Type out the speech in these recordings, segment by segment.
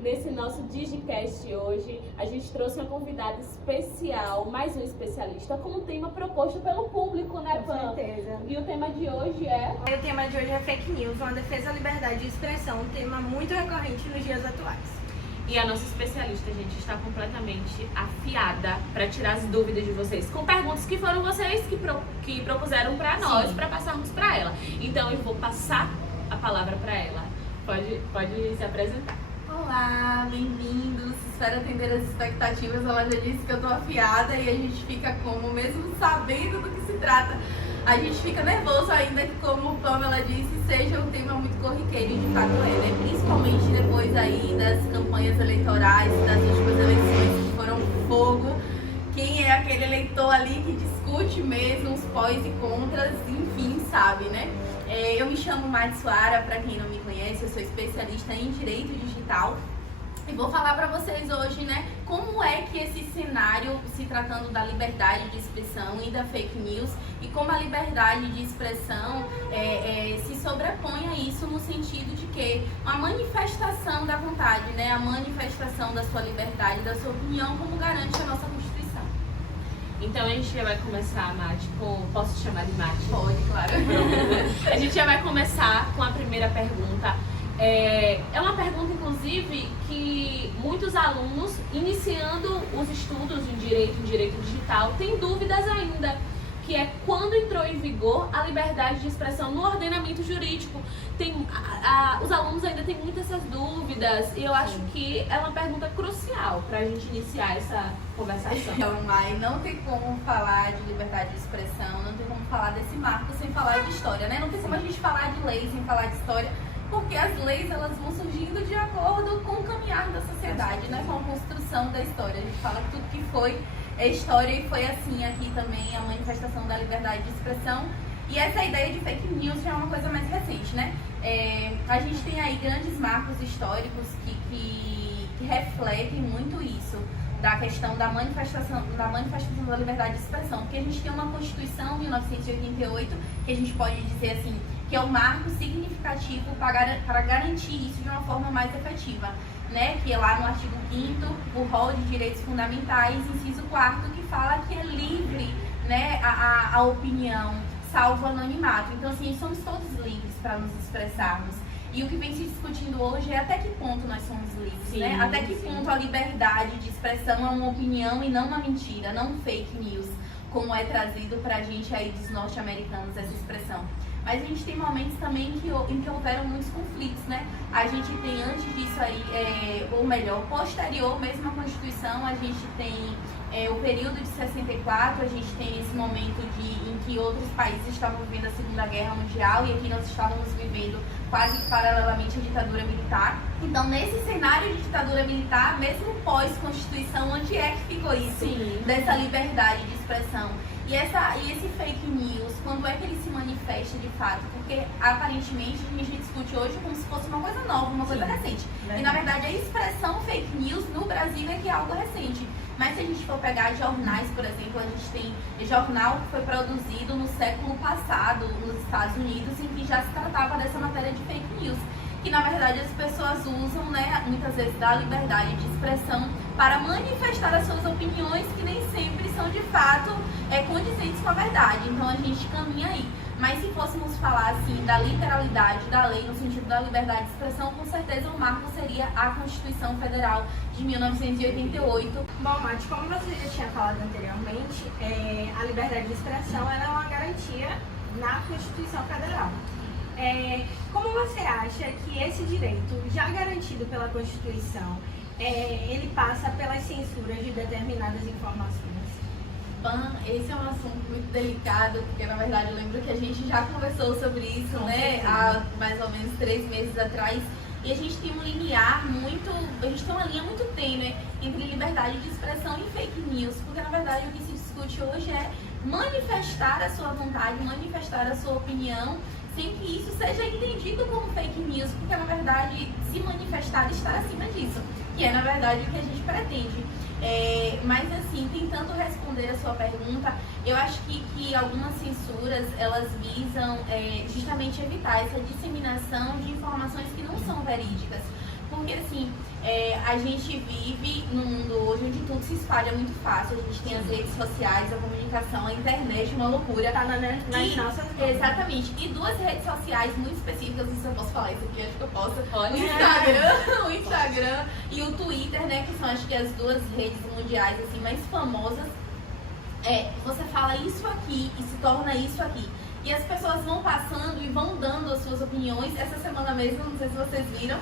nesse nosso Digicast hoje, a gente trouxe uma convidada especial, mais um especialista, com um tema proposto pelo público, né, Pan? Com certeza. E o tema de hoje é... O tema de hoje é fake news, uma defesa da liberdade de expressão, um tema muito recorrente nos dias atuais. E a nossa especialista, gente, está completamente afiada para tirar as dúvidas de vocês, com perguntas que foram vocês que propuseram para nós, para passarmos para ela. Então eu vou passar a palavra para ela. Pode se apresentar. Olá, bem-vindos. Espero atender as expectativas. Ela já disse que eu tô afiada e a gente fica como, mesmo sabendo do que se trata, a gente fica nervoso ainda que, como Pamela disse, seja um tema muito corriqueiro de fato né? Principalmente depois aí das campanhas eleitorais, das últimas eleições que foram fogo. Quem é aquele eleitor ali que discute mesmo os pós e contras, enfim, sabe, né? Eu me chamo Madi Suara, para quem não me conhece, eu sou especialista em Direito Digital. E vou falar para vocês hoje, né, como é que esse cenário, se tratando da liberdade de expressão e da fake news, e como a liberdade de expressão se sobrepõe a isso no sentido de que a manifestação da vontade, né, a manifestação da sua liberdade, da sua opinião, como garante a nossa Constituição. Então a gente já vai começar, Madi, com... Posso te chamar de Madi? Pode, claro. A gente já vai começar com a primeira pergunta. É uma pergunta, inclusive, que muitos alunos, iniciando os estudos em direito digital, têm dúvidas ainda, que é quando entrou em vigor a liberdade de expressão no ordenamento jurídico. Os alunos ainda têm muitas essas dúvidas e eu acho que é uma pergunta crucial para a gente iniciar essa conversação. Então, Mai, não tem como falar de liberdade de expressão, não tem como falar desse marco sem falar de história, né? Não tem como a gente falar de lei sem falar de história, porque as leis elas vão surgindo de acordo com o caminhar da sociedade, né? Com a construção da história. A gente fala que tudo que foi é história e foi assim aqui também a manifestação da liberdade de expressão. E essa ideia de fake news já é uma coisa mais recente, né? A gente tem aí grandes marcos históricos que refletem muito isso, da questão da manifestação da liberdade de expressão. Porque a gente tem uma Constituição, 1988, que a gente pode dizer assim, que é um marco significativo para garantir isso de uma forma mais efetiva, né? Que é lá no artigo 5º, o rol de direitos fundamentais, inciso 4º, que fala que é livre, né, a opinião, salvo anonimato. Então, assim, somos todos livres para nos expressarmos. E o que vem se discutindo hoje é até que ponto nós somos livres, né? Até que ponto a liberdade de expressão é uma opinião e não uma mentira, não fake news, como é trazido pra gente aí dos norte-americanos essa expressão. Mas a gente tem momentos também em que houveram muitos conflitos, né? A gente tem antes disso aí, ou melhor, posterior mesmo à Constituição, a gente tem o período de 64, a gente tem esse momento em que outros países estavam vivendo a Segunda Guerra Mundial e aqui nós estávamos vivendo quase que paralelamente a ditadura militar. Então, nesse cenário de ditadura militar, mesmo pós-Constituição, onde é que ficou isso? Sim. Dessa liberdade de expressão? E esse fake news, quando é que ele se manifesta de fato? Porque aparentemente a gente discute hoje como se fosse uma coisa nova, uma coisa recente. E na verdade a expressão fake news no Brasil é que é algo recente. Mas se a gente for pegar jornais, por exemplo, a gente tem jornal que foi produzido no século passado nos Estados Unidos, em que já se tratava dessa matéria de fake news. Que na verdade as pessoas usam, né, muitas vezes da liberdade de expressão para manifestar as suas opiniões que nem sempre são de fato condizentes com a verdade. Então a gente caminha aí. Mas se fôssemos falar assim da literalidade da lei no sentido da liberdade de expressão, com certeza o marco seria a Constituição Federal de 1988. Bom, Mati, como você já tinha falado anteriormente, a liberdade de expressão ela é uma garantia na Constituição Federal. Como você acha que esse direito, já garantido pela Constituição, ele passa pelas censuras de determinadas informações? Esse é um assunto muito delicado, porque na verdade eu lembro que a gente já conversou sobre isso, né, há mais ou menos 3 meses atrás, e a gente tem uma linha muito tênue entre liberdade de expressão e fake news, porque na verdade o que se discute hoje é manifestar a sua vontade, manifestar a sua opinião, sem que isso seja entendido como fake news, porque na verdade se manifestar está acima disso, que é na verdade o que a gente pretende. Mas assim, tentando responder a sua pergunta, eu acho que algumas censuras, elas visam justamente evitar essa disseminação de informações que não são verídicas. Porque assim, a gente vive num mundo hoje onde tudo se espalha muito fácil. A gente tem as redes sociais, a comunicação, a internet, uma loucura. Tá nas nossas mãos. Exatamente. E duas redes sociais muito específicas, não sei se eu posso falar isso aqui, acho que eu posso. Olha. O Instagram e o Twitter, né? Que são acho que as duas redes mundiais assim, mais famosas. Você fala isso aqui e se torna isso aqui. E as pessoas vão passando e vão dando as suas opiniões. Essa semana mesmo, não sei se vocês viram,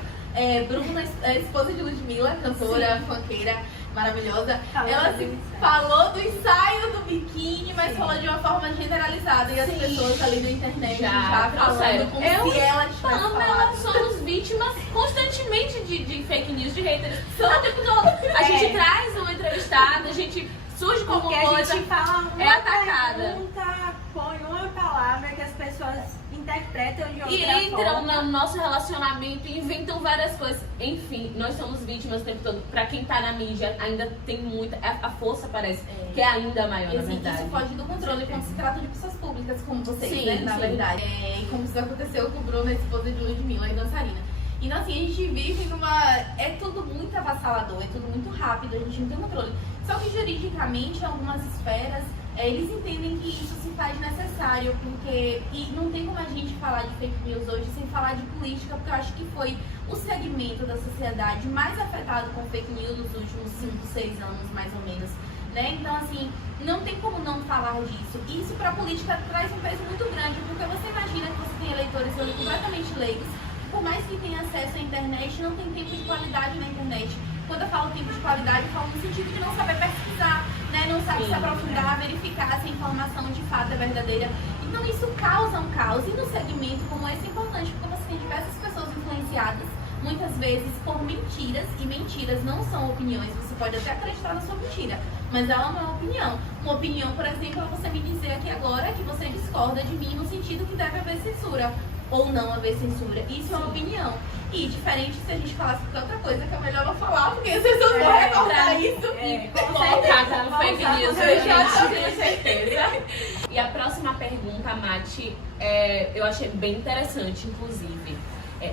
Bruna, esposa de Ludmilla, cantora, funkeira, maravilhosa, ela falou do ensaio do biquíni, mas falou de uma forma generalizada. E as pessoas ali na internet já falando como se ela tivesse falado. Somos vítimas constantemente de fake news, de haters. O tempo todo. A gente traz uma entrevistada, a gente surge com alguma Porque coisa, a gente fala uma atacada. pergunta, põe uma palavra que as pessoas interpretam de outra E entram forma. no nosso relacionamento e inventam várias coisas. Enfim, nós somos vítimas o tempo todo. Pra quem tá na mídia, ainda tem muita. A força parece que é ainda maior, na verdade. Isso foge do controle quando se trata de pessoas públicas como vocês, Sim, né? Na sim. verdade. E como isso aconteceu com o Bruno, a esposa de Ludmilla e dançarina. Então assim, a gente vive numa... É tudo muito avassalador, é tudo muito rápido, a gente não tem controle. Só que juridicamente, em algumas esferas, eles entendem que isso se faz necessário, porque... E não tem como a gente falar de fake news hoje sem falar de política, porque eu acho que foi o segmento da sociedade mais afetado com fake news nos últimos 5, 6 anos, mais ou menos. Né? Então, assim, não tem como não falar disso. E isso para a política traz um peso muito grande, porque você imagina que você tem eleitores completamente leigos, por mais que tenha acesso à internet, não tem tempo de qualidade na internet. Quando eu falo tempo de qualidade, eu falo no sentido de não saber pesquisar, né? Não sabe se aprofundar, verificar se a informação de fato é verdadeira. Então isso causa um caos. E no segmento como esse é importante, porque você tem diversas pessoas influenciadas, muitas vezes por mentiras, e mentiras não são opiniões. Você pode até acreditar na sua mentira, mas ela não é uma opinião. Uma opinião, por exemplo, é você me dizer aqui agora que você discorda de mim no sentido que deve haver censura ou não haver censura. Isso é uma opinião. E diferente se a gente falasse qualquer outra coisa, que é melhor não falar, porque as pessoas vão recordar isso e Colocar como fake news, eu já tenho certeza. E a próxima pergunta, Mati, eu achei bem interessante, inclusive.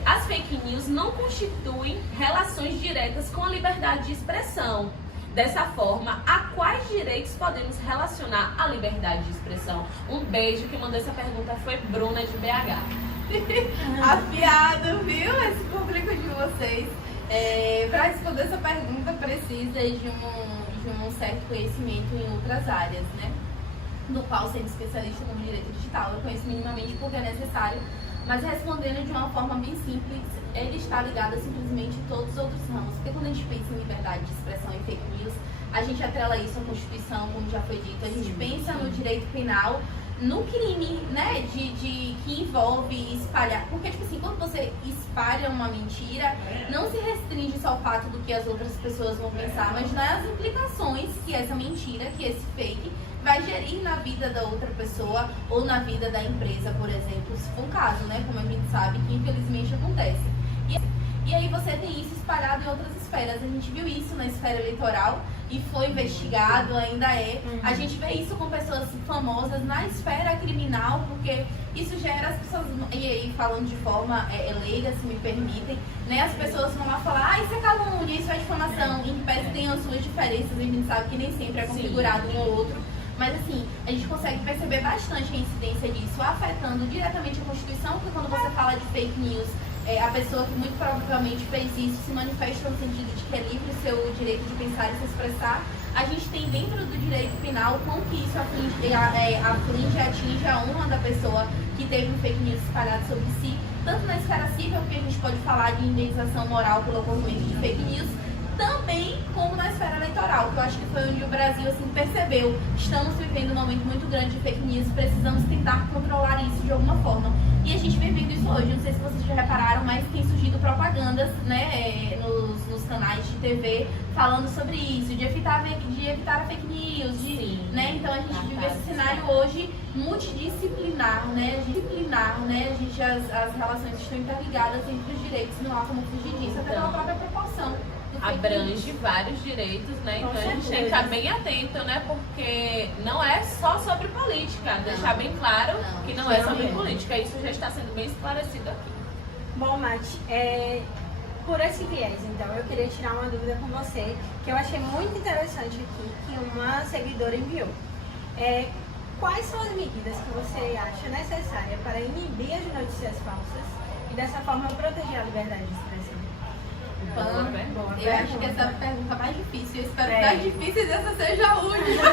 As fake news não constituem relações diretas com a liberdade de expressão. Dessa forma, a quais direitos podemos relacionar a liberdade de expressão? Um beijo, que mandou essa pergunta foi Bruna de BH. Afiado, viu? Esse público de vocês. Para responder essa pergunta, precisa de um certo conhecimento em outras áreas, né? No qual, sendo especialista no direito digital, eu conheço minimamente porque é necessário. Mas respondendo de uma forma bem simples, ele está ligado a simplesmente todos os outros ramos. Porque quando a gente pensa em liberdade de expressão e fake news, a gente atrela isso à Constituição, como já foi dito. A gente pensa no direito penal, no crime, né, que envolve espalhar. Porque, tipo assim, quando você espalha uma mentira, não se restringe só ao fato do que as outras pessoas vão pensar, mas nas implicações que essa mentira, que esse fake, vai gerir na vida da outra pessoa ou na vida da empresa, por exemplo, se for um caso, né, como a gente sabe que infelizmente acontece. E aí você tem isso espalhado em outras esferas. A gente viu isso na esfera eleitoral e foi investigado, ainda é. A gente vê isso com pessoas famosas na esfera criminal, porque isso gera as pessoas, e aí falando de forma leiga, se me permitem, né, as pessoas vão lá falar, isso é calúnia, isso é difamação, em pé tem as suas diferenças, a gente sabe que nem sempre é configurado um ou outro. Mas assim, a gente consegue perceber bastante a incidência disso, afetando diretamente a Constituição, porque quando você fala de fake news, a pessoa que muito provavelmente fez isso se manifesta no sentido de que é livre o seu direito de pensar e se expressar. A gente tem dentro do direito penal como que isso atinge a honra da pessoa que teve um fake news espalhado sobre si, tanto na esfera civil, porque a gente pode falar de indenização moral pelo ocorrimento de fake news, também como na esfera eleitoral, que eu acho que foi onde o Brasil assim, percebeu. Estamos vivendo um momento muito grande de fake news, precisamos tentar controlar isso de alguma forma. E a gente vem vendo isso hoje, não sei se vocês já repararam, mas tem surgido propagandas, né, nos canais de TV falando sobre isso, de evitar a fake news, né? Então a gente vive esse cenário hoje multidisciplinar, né? As relações estão interligadas entre os direitos, não há como fugir disso, até pela própria proporção. Abrange vários direitos, né? Então a gente tem que estar bem atento, né? Porque não é só sobre política. Deixar bem claro que não é sobre política. Isso já está sendo bem esclarecido aqui. Bom, Mati, por esse viés. Então, eu queria tirar uma dúvida com você, que eu achei muito interessante aqui, que uma seguidora enviou. Quais são as medidas que você acha necessárias para inibir as notícias falsas e dessa forma proteger a liberdade de expressão? Eu acho que essa é a pergunta mais difícil. Eu espero que das difíceis essa seja a última.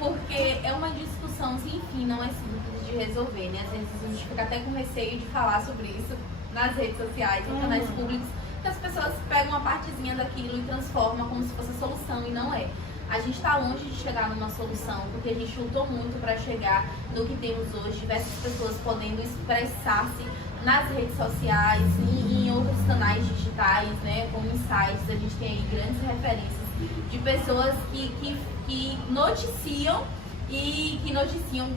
Porque é uma discussão sem fim, não é simples de resolver, né? Às vezes a gente fica até com receio de falar sobre isso nas redes sociais, nos canais públicos, que as pessoas pegam uma partezinha daquilo e transformam como se fosse a solução, e não é. A gente está longe de chegar numa solução, porque a gente lutou muito para chegar no que temos hoje, diversas pessoas podendo expressar-se nas redes sociais e em outros canais digitais, né, como em sites. A gente tem aí grandes referências de pessoas que noticiam e que noticiam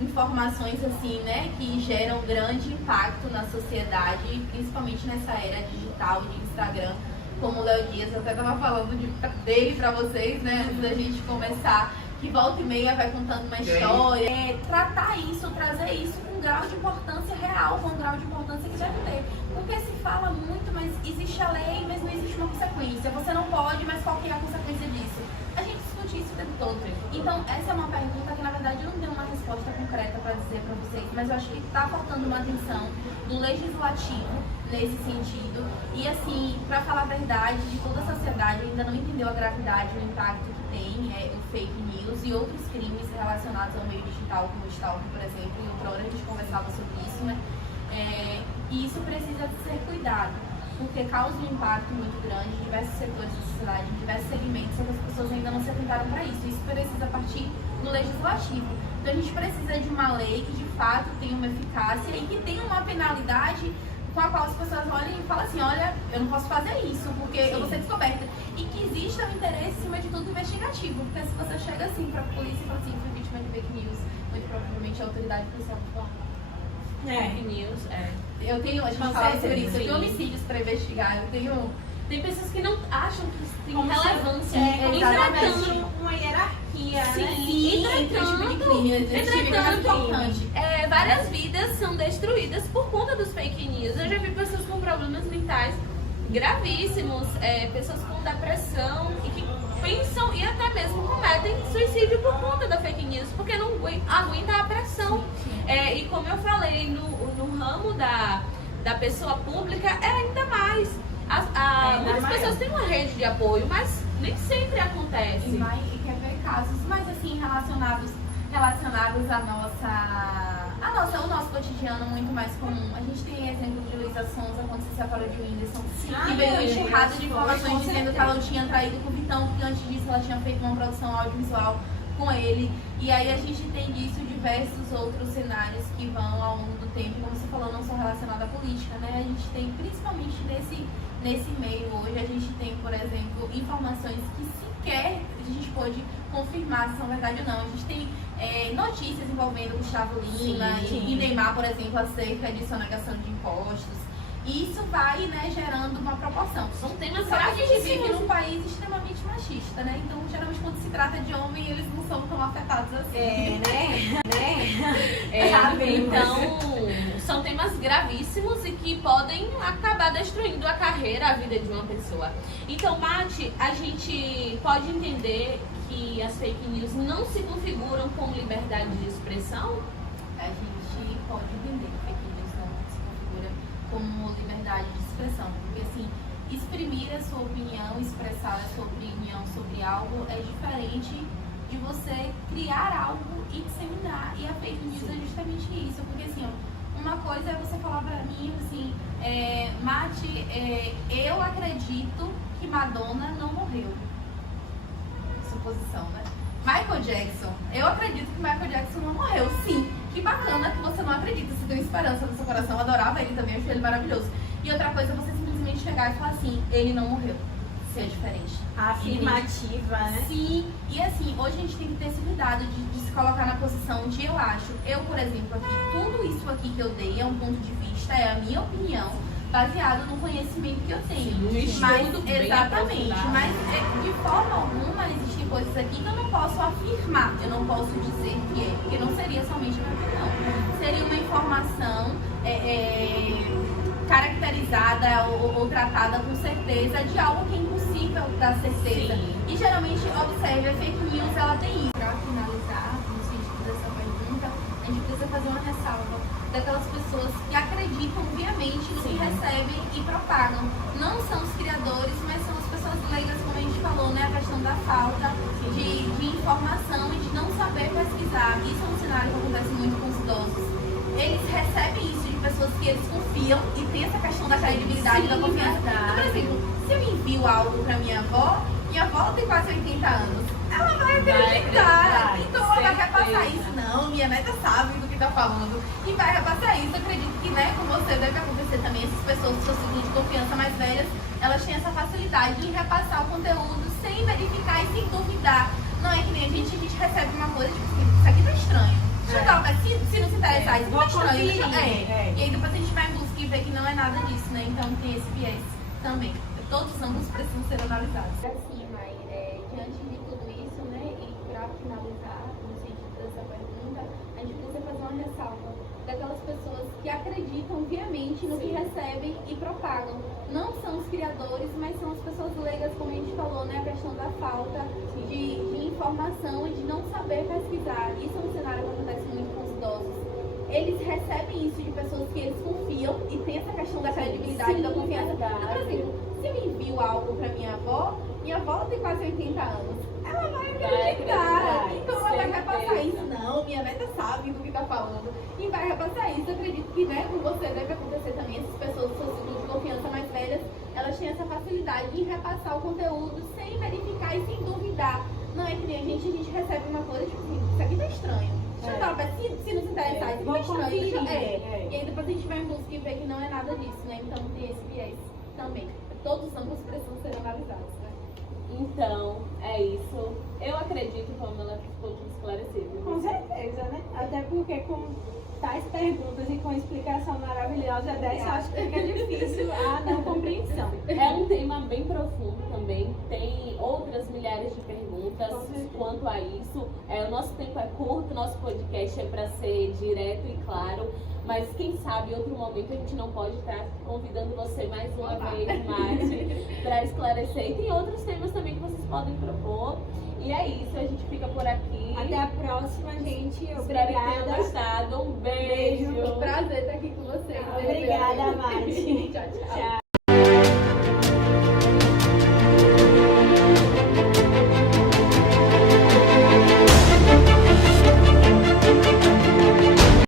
informações assim, né, que geram grande impacto na sociedade, principalmente nessa era digital de Instagram, como o Léo Dias. Eu até estava falando dele para vocês, né, antes da gente começar, que volta e meia vai contando uma história. Tratar isso, trazer isso com um grau de importância real, com um grau de importância que deve ter. Porque se fala muito, mas existe a lei, mas não existe uma consequência. Você não pode, mas qual que é a consequência disso? A gente discute isso o tempo todo. Então, essa é uma pergunta que, na verdade, não tem uma resposta concreta para dizer para vocês, mas eu acho que está faltando uma atenção do legislativo nesse sentido. E, assim, para falar a verdade, de toda a sociedade ainda não entendeu a gravidade, o impacto que tem o fake news e outros crimes relacionados ao meio digital, como o stalking, por exemplo. E outra hora a gente conversava sobre isso, né? E isso precisa ser cuidado, porque causa um impacto muito grande em diversos setores da sociedade, em diversos segmentos, só que as pessoas ainda não se atentaram para isso. Isso precisa partir do legislativo. Então a gente precisa de uma lei que de fato tenha uma eficácia e que tenha uma penalidade com a qual as pessoas olhem e falam assim, olha, eu não posso fazer isso, porque eu vou ser descoberta. E que exista um interesse, acima de tudo, investigativo. Porque se você chega assim para a polícia e fala assim, foi vítima de fake news, muito provavelmente a autoridade policial vai falar. Fake news, a gente fala sobre isso, eu tenho homicídios para investigar, Tem pessoas que não acham que tem Como relevância. Entretanto, uma hierarquia, né? Sim, importante. Várias vidas são destruídas por conta dos fake news. Eu já vi pessoas com problemas mentais gravíssimos, pessoas com depressão e que pensam e até mesmo cometem suicídio por conta da fake news, porque não aguenta a pressão. E como eu falei, no ramo da pessoa pública é ainda mais. Muitas pessoas têm uma rede de apoio, mas nem sempre acontece. E quer ver casos, mas assim, relacionados ao nosso cotidiano muito mais comum. A gente tem exemplo de Luísa Sonza quando se separou de Whindersson, que veio um enxurrado de informações dizendo que ela tinha traído com o Vitão, porque antes disso ela tinha feito uma produção audiovisual com ele. E aí a gente tem disso diversos outros cenários que vão ao longo do tempo, como você falou, não são relacionados à política, né? A gente tem, principalmente nesse meio hoje, a gente tem, por exemplo, informações que sequer a gente pode confirmar se são verdade ou não. A gente tem notícias envolvendo Gustavo Lima e Neymar, por exemplo, acerca de sonegação de impostos. E isso vai, né, gerando uma proporção. São temas Só que a gente vive gravíssimos. num país extremamente machista, né? Então, geralmente, quando se trata de homem, eles não são tão afetados assim. Então, são temas gravíssimos e que podem acabar destruindo a carreira, a vida de uma pessoa. Então, Mati, a gente pode entender que as fake news não se configuram como liberdade de expressão? A gente pode entender que fake news não se configura como liberdade de expressão, porque assim, exprimir a sua opinião, expressar a sua opinião sobre algo é diferente de você criar algo e disseminar. E a fake news é justamente isso, porque assim, ó, uma coisa é você falar pra mim assim, Mati, eu acredito que Madonna não morreu. Suposição, né? Michael Jackson, eu acredito que Michael Jackson não morreu, sim. Que bacana que você não acredita, você tem esperança no seu coração, eu adorava ele também, achei ele maravilhoso. E outra coisa é você simplesmente chegar e falar assim, ele não morreu. Isso é diferente. Afirmativa, né? Sim, e assim, hoje a gente tem que ter esse cuidado de se colocar na posição de eu acho. Eu, por exemplo, aqui, tudo isso aqui que eu dei é um ponto de vista, é a minha opinião, baseado no conhecimento que eu tenho. Exatamente, mas de forma alguma existem coisas aqui que eu não posso afirmar, eu não posso dizer que porque não seria somente a minha opinião. Seria uma informação caracterizada ou tratada com certeza de algo que é impossível dar certeza. Sim. E geralmente, observe, a fake news ela tem isso. Para finalizar, no sentido dessa pergunta, a gente precisa fazer uma ressalva daquelas pessoas que acreditam viamente no que recebem e propagam. Não são os criadores, mas são as pessoas leigas, como a gente falou, né? A questão da falta de informação e de não saber pesquisar. Isso é um cenário que acontece muito com os idosos. Eles recebem isso de pessoas que eles confiam e tem essa questão da credibilidade, da confiança. Então, por exemplo, se eu envio algo para minha avó tem quase 80 anos, ela vai acreditar. Então ela vai repassar isso. Não, minha neta sabe do que tá falando. E vai repassar isso. Eu acredito que, né, com você deve acontecer também. Essas pessoas do seu ciclo de confiança mais velhas, elas têm essa facilidade em repassar o conteúdo sem verificar e sem duvidar. Não é que nem a gente recebe uma coisa, tipo assim, isso aqui tá estranho. Deixa eu dar, mas se não se interessar, isso tá estranho. E aí depois a gente vai em busca e vê que não é nada disso, né? Então tem esse viés também. Todos os ângulos precisam ser analisados. Assim, Mai, diante de tudo isso, né, e para finalizar, no sentido dessa pergunta, a gente precisa fazer uma ressalva daquelas pessoas que acreditam viamente no que recebem e propagam. Não são os criadores, mas são as pessoas leigas, como a gente falou, né, a questão da falta de informação e de não saber pesquisar. Isso é um cenário que acontece muito com os idosos. Eles recebem isso de pessoas que eles confiam e tem essa questão da credibilidade, da confiança. Então, por exemplo, se eu envio algo para minha avó tem quase 80 anos, ela vai acreditar. Então ela vai repassar isso. Não, minha neta sabe do que tá falando. E vai repassar isso. Eu acredito que, né, com você deve acontecer também. Essas pessoas do seu ciclo de confiança mais velhas, elas têm essa facilidade em repassar o conteúdo sem verificar e sem duvidar. Não é que nem a gente recebe uma coisa, tipo assim, isso aqui tá estranho. Deixa eu dar, mas se não se interessar, isso aqui tá estranho. E aí depois a gente vai em busca e vê que não é nada disso, né? Então tem esse viés também. Todos os ângulos precisam ser analisados, né? Então, é isso. Eu acredito, como ela ficou esclarecida. Com certeza, né? Até porque com tais perguntas e com explicação maravilhosa dessa, eu acho que fica difícil a não compreensão. É um tema bem profundo também, tem outras milhares de perguntas quanto a isso. O nosso tempo é curto, nosso podcast é para ser direto e claro, mas quem sabe em outro momento a gente não pode estar convidando você mais uma vez, Mati, para esclarecer. E tem outros temas também que vocês podem propor. E é isso, a gente fica por aqui. Até a próxima, gente. Espero que tenham Obrigada. gostado. Um beijo. Prazer estar aqui com vocês. Obrigada, Mati. Tchau, tchau. Tchau.